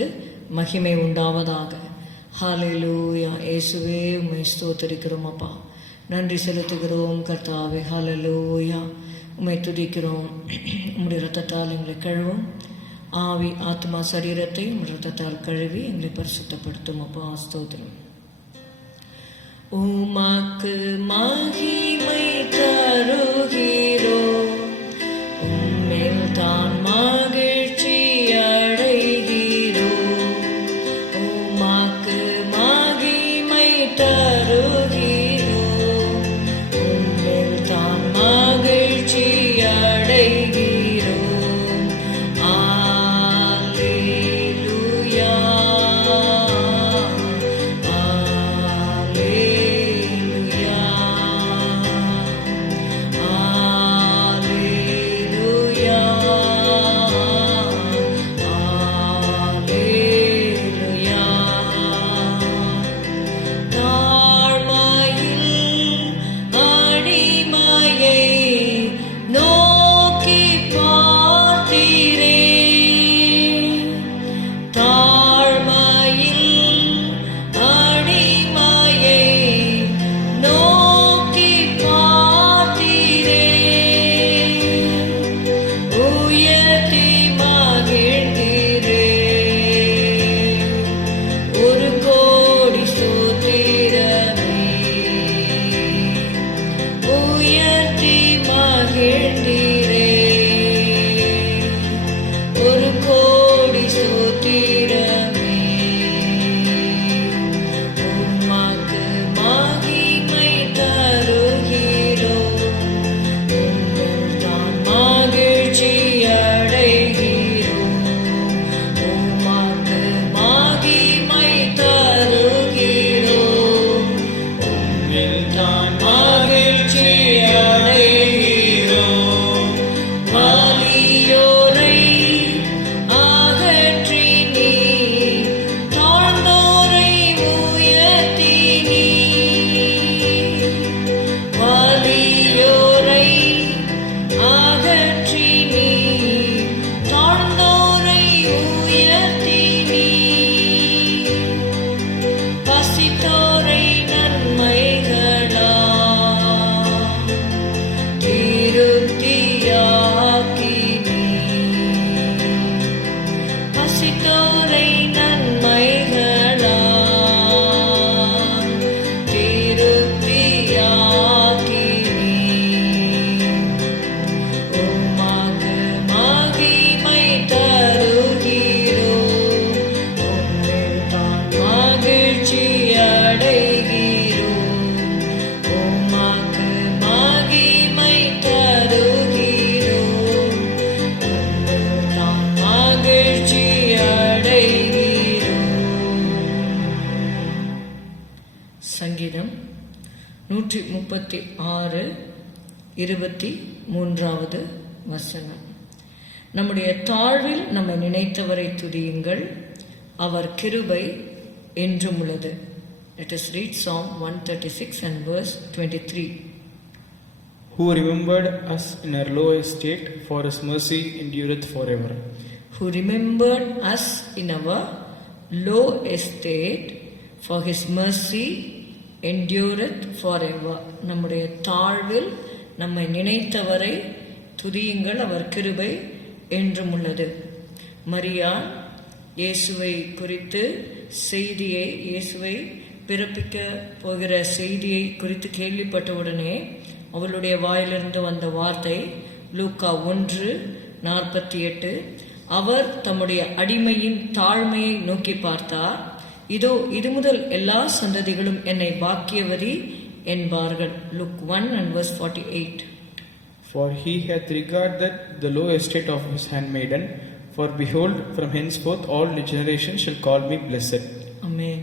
நாமத்துக்கு மகிமை உண்டாவதாக. ஹல்லேலூயா. இயேசுவே உம்மை ஸ்தோத்திரிக்கிறோம் அப்பா, நன்றி செலுத்துகிறோம் கர்த்தாவே. ஹல்லேலூயா. உம்மை துதிக்கிறோம். உம்முடைய இரத்தத்தால் எங்களை கழுவும். ஆவி ஆத்மா சரீரத்தை உம்முடைய இரத்தத்தால் கழுவி எங்களை பரிசுத்தப்படுத்தும் அப்பா. ஸ்தோத்திரம். உமக்கு மகிமை தருகிறோம், உம்மில் தான் மகிழ்ச்சி அடைகிறோம். உமக்கு மகிமை தருகிறோம், உம்மில் தான் மகிழ்ச்சி அடைகிறோம். அல்லேலூயா. சங்கீதம் 136 23 வசனம். நம்முடைய தாழ்வில் நம்மை நினைத்தவரை துதியுங்கள், அவர் கிருபை என்றும் உள்ளது. Let us read Psalm 136 and verse 23. Who remembered us in our low estate, for his mercy endureth forever. Who remembered us in our low estate, for his mercy endureth forever. நம்முடைய தாழ்வில் நம்மை நினைத்தவரை துதியுங்கள், அவர் கிருபை என்றும் உள்ளது. மரியா இயேசுவை குறித்து செய்தியை, இயேசுவை பிறப்பிக்க போகிற செய்தியை குறித்து கேள்விப்பட்டவுடனே அவளுடைய வாயிலிருந்து வந்த வார்த்தை லூக்கா 1:48. அவர் தம்முடைய அடிமையின் தாழ்மையை நோக்கி பார்த்தார். இதோ இது முதல் எல்லா சந்ததிகளும் என்னை பாக்கியவதி என்பார்கள். Luke 1 and verse 48. For he hath regarded the low estate of his handmaiden, for behold, from henceforth all generations shall call me blessed. Amen.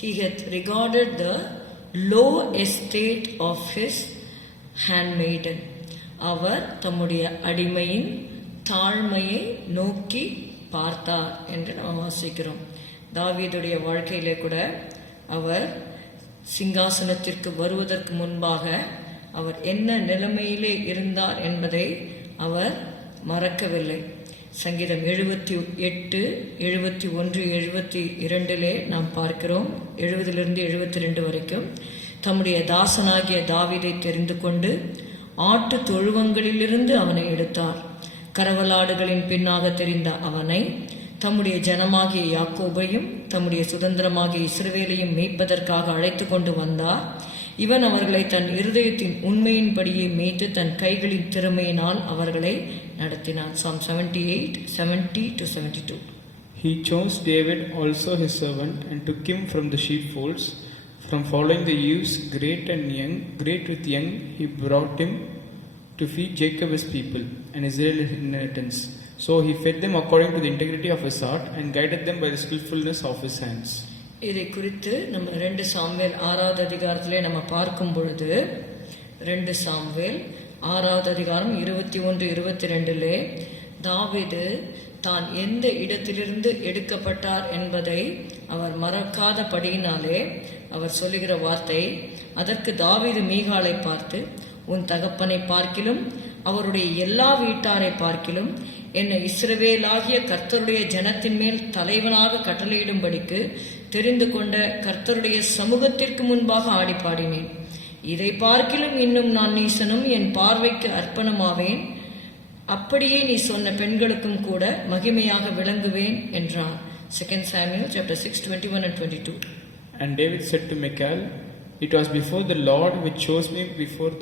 He hath regarded the low estate of his handmaiden. அவர் தம்முடைய அடிமையின் தாழ்மையை நோக்கி பார்த்தார் என்று நாம் வாசிக்கிறோம். தாவீதுடைய வாழ்க்கையிலே கூட அவர் சிங்காசனத்திற்கு வருவதற்கு முன்பாக அவர் என்ன நிலைமையிலே இருந்தார் என்பதை அவர் மறக்கவில்லை. சங்கீதம் 78, 71, 72 நாம் பார்க்கிறோம். 70 72 வரைக்கும். தம்முடைய தாசனாகிய தாவீதை தெரிந்து கொண்டு ஆட்டு தொழுவங்களிலிருந்து அவனை எடுத்தார். கரவலாடுகளின் பின்னாக தெரிந்த அவனை தம்முடைய ஜனமாகிய யாக்கோபையும் தம்முடைய சுதந்திரமாகிய இஸ்ரவேலையும் மீட்பதற்காக அழைத்து கொண்டு வந்தார். இவன் அவர்களை தன் இருதயத்தின் உண்மையின்படியே மேய்த்து தன் கைகளின் திறமையினால் அவர்களை நடத்தினான். Psalm 78, 70-72. He chose David also his servant, and took him from the sheepfolds, from following the ewes, great with young, he brought him to feed Jacob his people, and Israel his inheritance. So he fed them according to the integrity of his heart, and guided them by the skillfulness of his hands. இதை குறித்து நம்ம 2 Samuel 6வது அதிகாரத்திலே நம்ம பார்க்கும் பொழுது 2 Samuel 6வது அதிகாரம் 21, 22 தாவீது தான் எந்த இடத்திலிருந்து எடுக்கப்பட்டார் என்பதை அவர் மறக்காதபடியினாலே அவர் சொல்லுகிற வார்த்தை, அதற்கு தாவீது மீகாலை பார்த்து, உன் தகப்பனை பார்க்கிலும் அவருடைய எல்லா வீட்டாரை பார்க்கிலும் என்னை இஸ்ரவேலாகிய கர்த்தருடைய ஜனத்தின் மேல் தலைவனாக கட்டளையிடும்படிக்கு தெரிந்து கொண்ட கர்த்தருடைய சமூகத்திற்கு முன்பாக ஆடி பாடினேன். இதை பார்க்கிலும் இன்னும் நான் நீசனும் என் பார்வைக்கு அர்ப்பணமாவேன். அப்படியே நீ சொன்ன பெண்களுக்கும் கூட மகிமையாக விளங்குவேன் என்றான். 2 Samuel chapter 6, 21 and 22. And David said to Michal, it was before the Lord which chose me before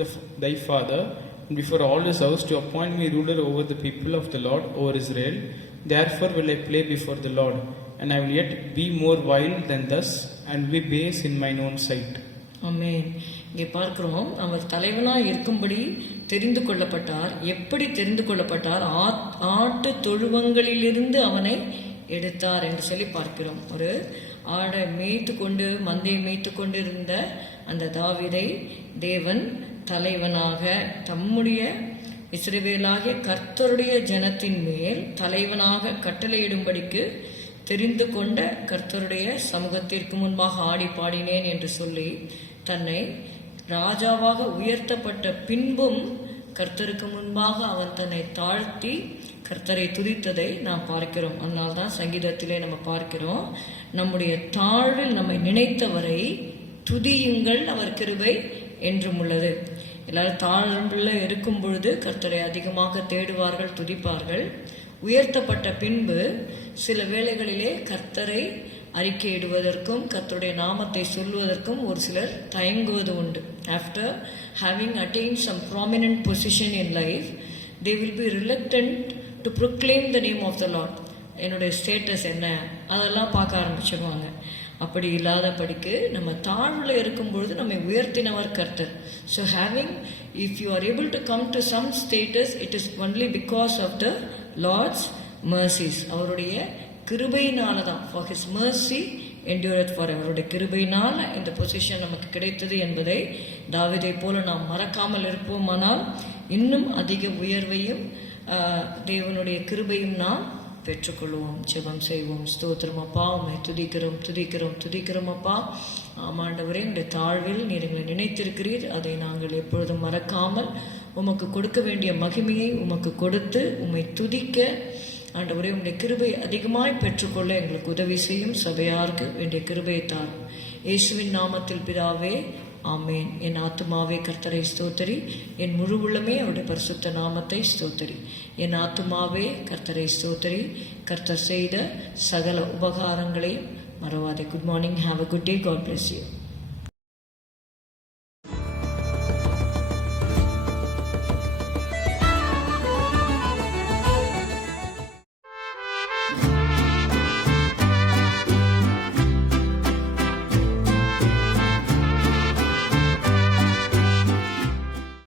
thy father, and before all his house, to appoint me ruler over the people of the Lord, over Israel. Therefore will I play before the Lord, and I will yet be more vile than thus, and be base in mine own sight. ஆமென். இங்கே பார்க்கிறோம், அவர் தலைவனாய் இருக்கும்படி தெரிந்து கொள்ளப்பட்டார். எப்படி தெரிந்து கொள்ளப்பட்டார்? ஆட்டு தொழுவங்களிலிருந்து அவனை எடுத்தார் என்று சொல்லி பார்க்கிறோம். ஒரு ஆடை மேய்த்து கொண்டு மந்தையை மேய்த்து கொண்டிருந்த அந்த தாவீதை தேவன் தலைவனாக தம்முடைய இஸ்ரவேலாகிய கர்த்தருடைய ஜனத்தின் மேல் தலைவனாக கட்டளையிடும்படிக்கு தெரிந்து கொண்ட கர்த்தருடைய சமூகத்திற்கு முன்பாக ஆடி பாடினேன் என்று சொல்லி தன்னை ராஜாவாக உயர்த்தப்பட்ட பின்பும் கர்த்தருக்கு முன்பாக அவன் தன்னை தாழ்த்தி கர்த்தரை துதித்ததை நாம் பார்க்கிறோம். அதனால்தான் சங்கீதத்திலே நம்ம பார்க்கிறோம், நம்முடைய தாழ்வில் நம்மை நினைத்தவரை துதியுங்கள், அவர் கிருபை என்றும் உள்ளது. எல்லாரும் தாழ்வுல இருக்கும் பொழுது கர்த்தரை அதிகமாக தேடுவார்கள், துதிப்பார்கள். உயர்த்தப்பட்ட பின்பு சில வேளைகளிலே கர்த்தரை அறிக்கையிடுவதற்கும் கர்த்தருடைய நாமத்தை சொல்வதற்கும் ஒரு சிலர் தயங்குவது உண்டு. After having attained some prominent position in life, they will be reluctant to proclaim the name of the Lord. என்னுடைய ஸ்டேட்டஸ் என்ன, அதெல்லாம் பார்க்க ஆரம்பிச்சிருவாங்க. அப்படி இல்லாதபடிக்கு நம்ம தாழ்வில் இருக்கும் பொழுது நம்மை உயர்த்தினவர் கர்த்தர். So if you are able to come to some status, it is only because of the Lord's mercies. அவருடைய கிருபையினால தான். For his mercy endureth forever. அவருடைய கிருபையினால இந்த பொசிஷன் நமக்கு கிடைத்தது என்பதை தாவீதை போல நாம் மறக்காமல் இருப்போமானால் இன்னும் அதிக உயர்வையும் தேவனுடைய கிருபையும் நாம் பெற்றுக்கொள்வோம். ஜெபம் செய்வோம். ஸ்தோத்திரம் அப்பா, உம்மை துதிக்கிறோம் அப்பா. ஆமாண்டவரே, உடைய தாழ்வில் நீர் எங்களை நினைத்திருக்கிறீர். அதை நாங்கள் எப்பொழுதும் மறக்காமல் உமக்கு கொடுக்க வேண்டிய மகிமையை உமக்கு கொடுத்து உம்மை துதிக்க ஆண்டவரே உம்முடைய கிருபை அதிகமாய் பெற்றுக்கொள்ள எங்களுக்கு உதவி செய்யும். சபையாருக்கு வேண்டிய கிருபையை தாரும். இயேசுவின் நாமத்தில் பிதாவே, ஆமேன். என் ஆத்துமாவே கர்த்தரை ஸ்தோத்தரி, என் முழு உள்ளமே அவருடைய பரிசுத்த நாமத்தை ஸ்தோத்தரி. என் ஆத்துமாவே கர்த்தரை ஸ்தோத்தரி, கர்த்தர் செய்த சகல உபகாரங்களையும் மறவாதே. Good morning. Have a good day. God bless you.